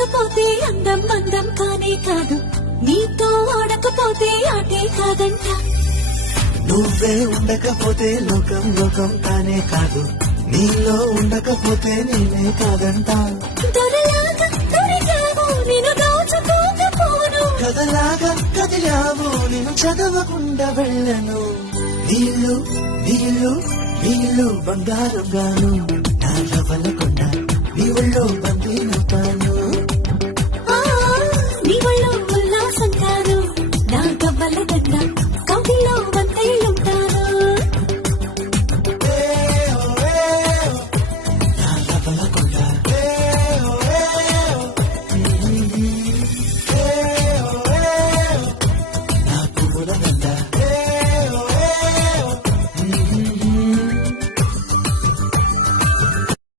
లేకపోతే అందం అందం కానే కాదు, నీతో ఆడకపోతే ఆటే కాదంట. నువ్వే ఉండకపోతే లోకం లోకం కానే కాదు, నీలో ఉండకపోతే నేనే కాదంట. దొరలాగా దొరికావు నేను దాచుకోకపోను, కథలాగా కదిలావు నేను చదవకుండా వెళ్ళను. నీళ్ళు నీళ్ళు నీళ్ళు బంగారం గాను.